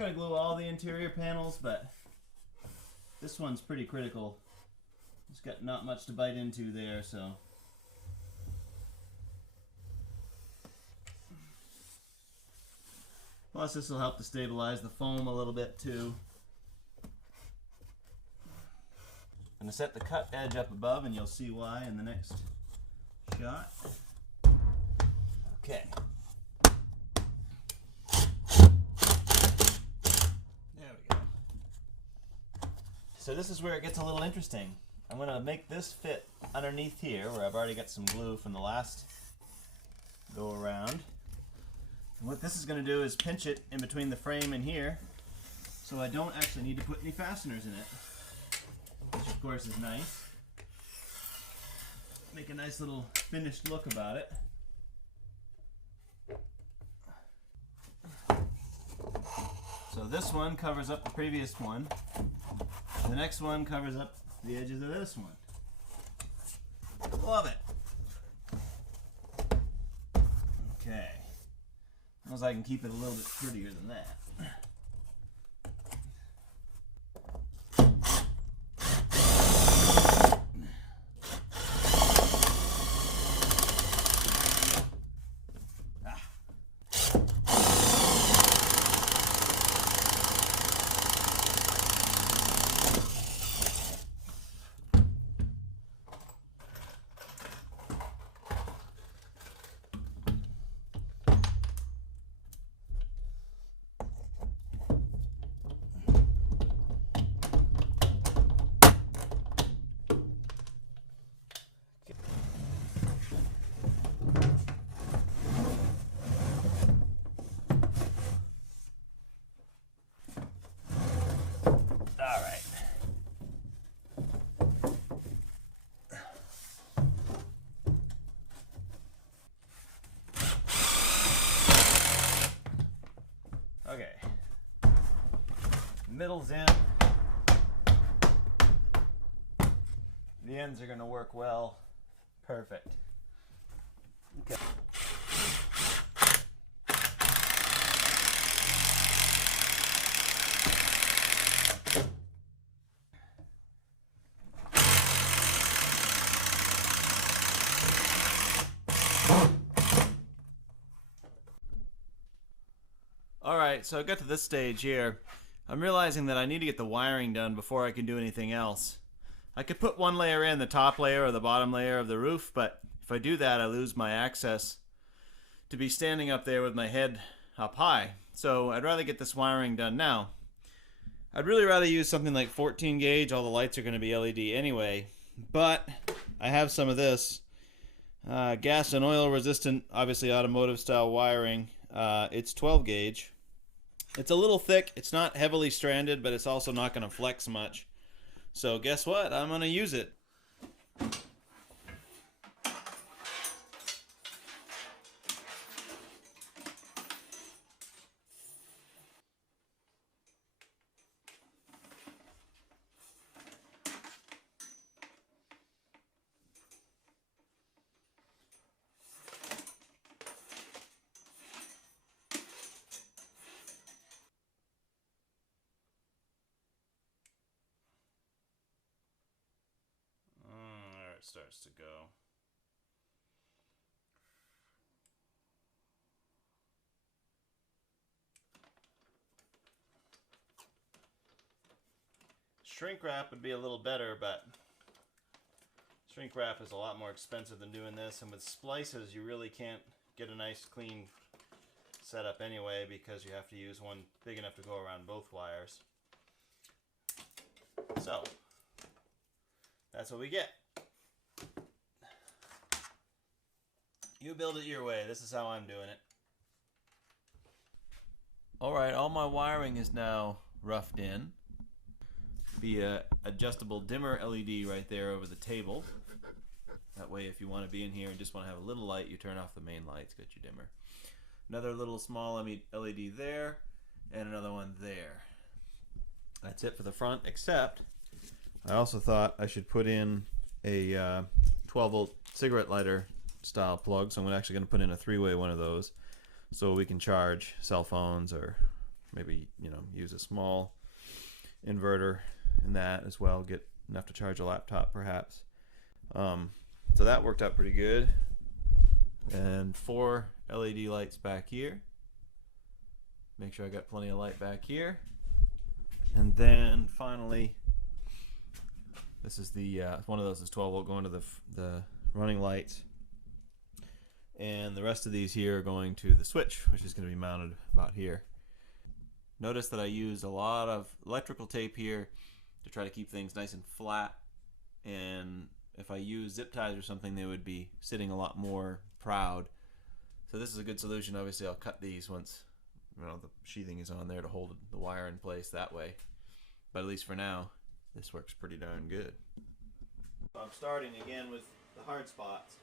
going to glue all the interior panels, but this one's pretty critical. It's got not much to bite into there, so. Plus this will help to stabilize the foam a little bit too. I'm going to set the cut edge up above and you'll see why in the next shot. Okay. There we go. So this is where it gets a little interesting. I'm going to make this fit underneath here where I've already got some glue from the last go around. And what this is going to do is pinch it in between the frame and here, so I don't actually need to put any fasteners in it, which of course is nice. Make a nice little finished look about it. So this one covers up the previous one. The next one covers up the edges of this one. Love it. Okay. As long as I can keep it a little bit prettier than that. Okay. Middle's in. The ends are going to work well. Perfect. Okay. Alright, so I got to this stage here. I'm realizing that I need to get the wiring done before I can do anything else. I could put one layer in, the top layer or the bottom layer of the roof, but if I do that I lose my access to be standing up there with my head up high. So I'd rather get this wiring done now. I'd really rather use something like 14 gauge, all the lights are going to be LED anyway, but I have some of this gas and oil resistant, obviously automotive style wiring. It's 12 gauge. It's a little thick, it's not heavily stranded, but it's also not going to flex much. So guess what? I'm going to use it. Starts to go. Shrink wrap would be a little better, but shrink wrap is a lot more expensive than doing this, and with splices you really can't get a nice clean setup anyway because you have to use one big enough to go around both wires. So that's what we get. You build it your way. This is how I'm doing it. Alright, all my wiring is now roughed in. Be a adjustable dimmer LED right there over the table. That way if you want to be in here and just want to have a little light, you turn off the main lights, get your dimmer. Another little small LED there, and another one there. That's it for the front, except I also thought I should put in a 12 volt cigarette lighter style plug, so I'm actually going to put in a 3-way one of those so we can charge cell phones or maybe, you know, use a small inverter in that as well, get enough to charge a laptop perhaps. So that worked out pretty good. And 4 LED lights back here. Make sure I got plenty of light back here. And then finally, this is the one of those is 12 volt going to the running lights, and the rest of these here are going to the switch, which is going to be mounted about here. Notice that I used a lot of electrical tape here to try to keep things nice and flat, and if I use zip ties or something, they would be sitting a lot more proud. So this is a good solution. Obviously I'll cut these once, you know, the sheathing is on there to hold the wire in place that way, but at least for now this works pretty darn good. I'm starting again with the hard spots.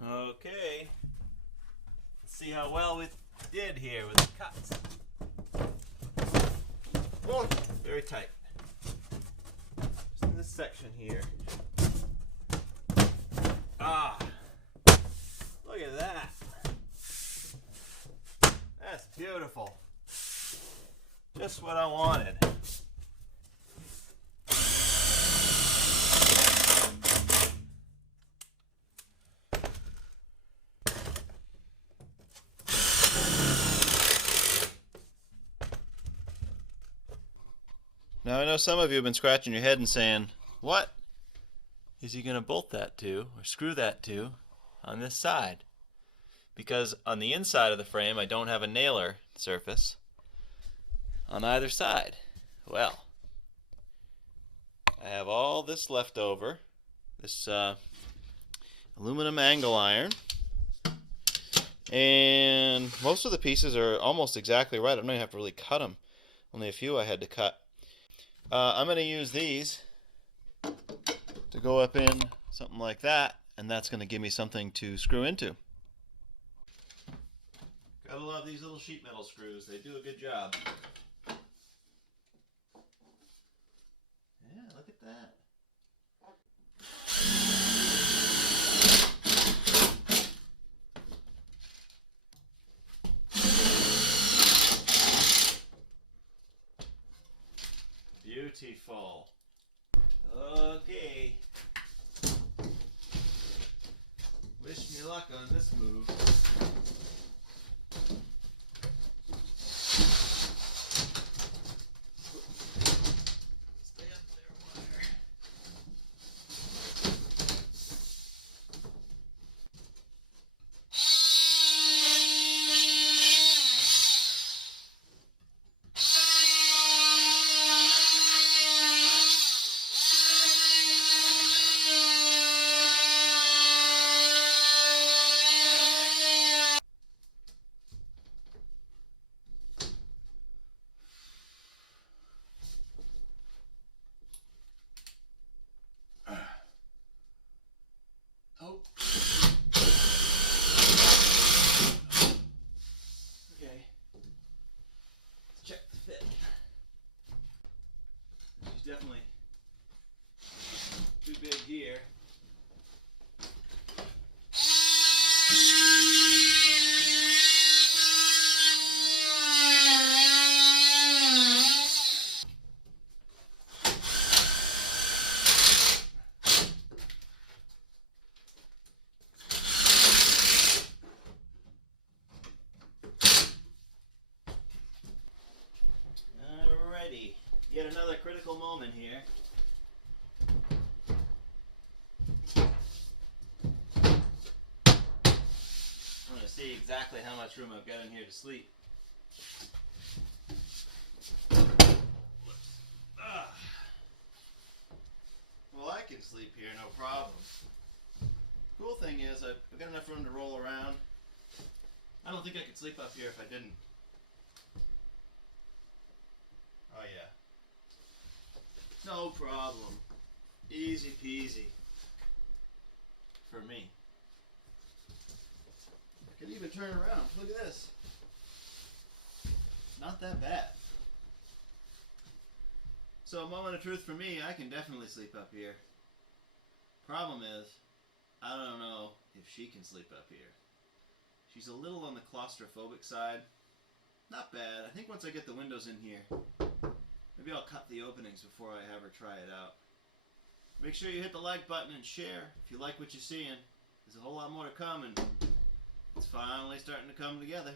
Okay, let's see how well we did here with the cuts. Oh, very tight. Just in this section here. Ah, look at that. That's beautiful. Just what I wanted. Now I know some of you have been scratching your head and saying, what is he going to bolt that to or screw that to on this side? Because on the inside of the frame I don't have a nailer surface on either side. Well, I have all this left over, this aluminum angle iron, and most of the pieces are almost exactly right. I don't even have to really cut them. Only a few I had to cut. I'm going to use these to go up in something like that, and that's going to give me something to screw into. Gotta love these little sheet metal screws. They do a good job. Yeah, look at that. Beautiful. Okay. Wish me luck on this move. Stay up there, wire. Oh. Okay. Let's check the fit. She's definitely too big here. Alrighty, yet another critical moment here. I'm going to see exactly how much room I've got in here to sleep. Well, I can sleep here, no problem. Cool thing is, I've got enough room to roll around. I don't think I could sleep up here if I didn't. Oh yeah. No problem. Easy peasy. For me. I can even turn around. Look at this. not that bad. So a moment of truth for me, I can definitely sleep up here. Problem is, I don't know if she can sleep up here. She's a little on the claustrophobic side. Not bad. I think once I get the windows in here, maybe I'll cut the openings before I have her try it out. Make sure you hit the like button and share if you like what you're seeing. There's a whole lot more to come, and it's finally starting to come together.